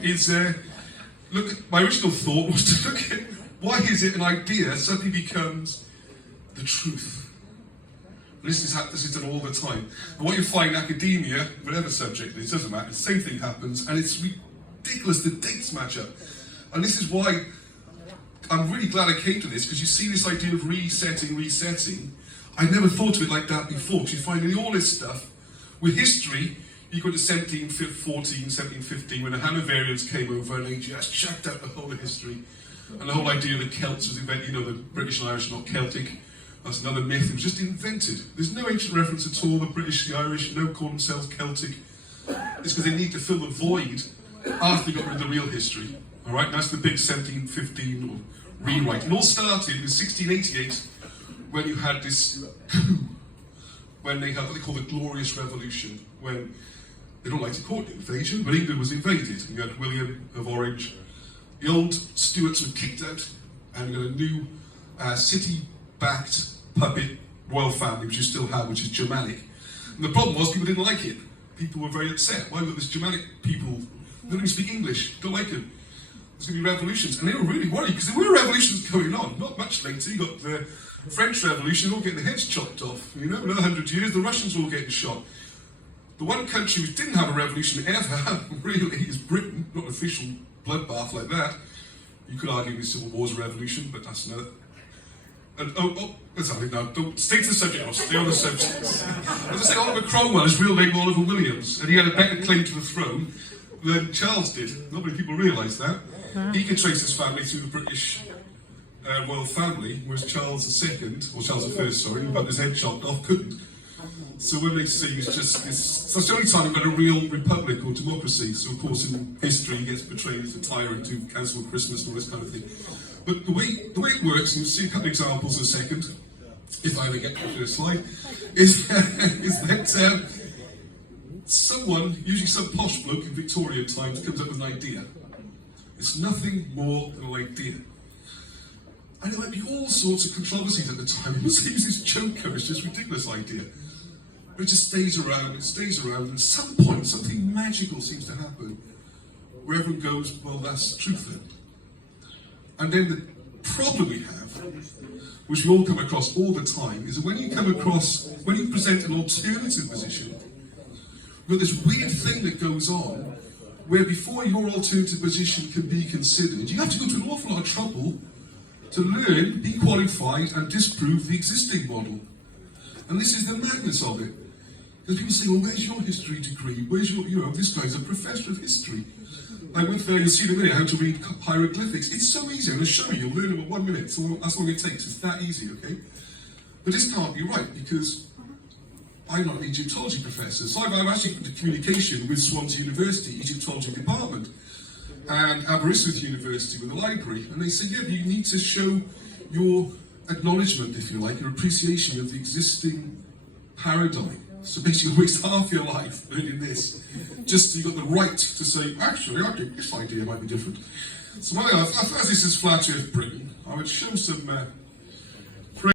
do is look. My original thought was to look at why is it an idea suddenly becomes the truth. This is done all the time. And what you find in academia, whatever subject it is, doesn't matter. The same thing happens, and it's ridiculous. The dates match up, and this is why I'm really glad I came to this, because you see this idea of resetting. I never thought of it like that before, because you find in all this stuff, with history, you go to 1714, 1715, when the Hanoverians came over and they just chucked out the whole of history. And the whole idea of the Celts was invented, the British and Irish are not Celtic. That's another myth, it was just invented. There's no ancient reference at all, the British, the Irish, no call themselves Celtic. It's because they need to fill the void after they got rid of the real history. Alright, that's the big 1715 rewrite. It all started in 1688, when you had this coup, when they had what they call the Glorious Revolution, when they don't like to call it invasion, but England was invaded. You had William of Orange. The old Stuarts were kicked out, and you got a new city-backed puppet royal family, which you still have, which is Germanic. And the problem was people didn't like it. People were very upset. Why were this Germanic people? They don't even speak English. Don't like them. There's going to be revolutions, and they were really worried because there were revolutions going on. Not much later, you got the French Revolution, all getting their heads chopped off. Another 100 years, the Russians were all getting shot. The one country which didn't have a revolution ever, really, is Britain. Not an official bloodbath like that. You could argue the Civil War's a revolution, but that's another. And let's have it now. Don't stay to the subject. I'll stay on the subject. As I say, Oliver Cromwell, his real name Oliver Williams, and he had a better claim to the throne than Charles did. Not many people realise that. He could trace his family through the British royal family, whereas Charles II, or Charles I, sorry, who got his head chopped off, couldn't. So when they say it's that's the only time we've got a real republic or democracy. So of course in history he gets portrayed as a tyrant who cancelled Christmas and all this kind of thing. But the way it works, and you'll see a couple of examples in a second, if I ever get to the slide, is that someone, usually some posh bloke in Victorian times, comes up with an idea. It's nothing more than an idea. And there might be all sorts of controversies at the time. It was this joker, it's just a ridiculous idea. But it just stays around, and at some point something magical seems to happen, where everyone goes, well, that's the truth then. And then the problem we have, which we all come across all the time, is that when you present an alternative position, you've got this weird thing that goes on, where before your alternative position can be considered, you have to go to an awful lot of trouble to learn, be qualified, and disprove the existing model. And this is the madness of it. Because people say, well, where's your history degree? Where's your, this guy's a professor of history. Like with you'll see in a minute how to read hieroglyphics. It's so easy. I'm going to show you. You'll learn it in 1 minute. So that's all it takes. It's that easy, okay? But this can't be right, because I'm not an Egyptology professor. So I've actually got communication with Swansea University, Egyptology department, and Aberystwyth University with the library. And they say, yeah, you need to show your acknowledgement, if you like, your appreciation of the existing paradigm. So basically you waste half your life learning this, just so you've got the right to say, actually, I think this idea might be different. So as this is flat Earth Britain, I would show some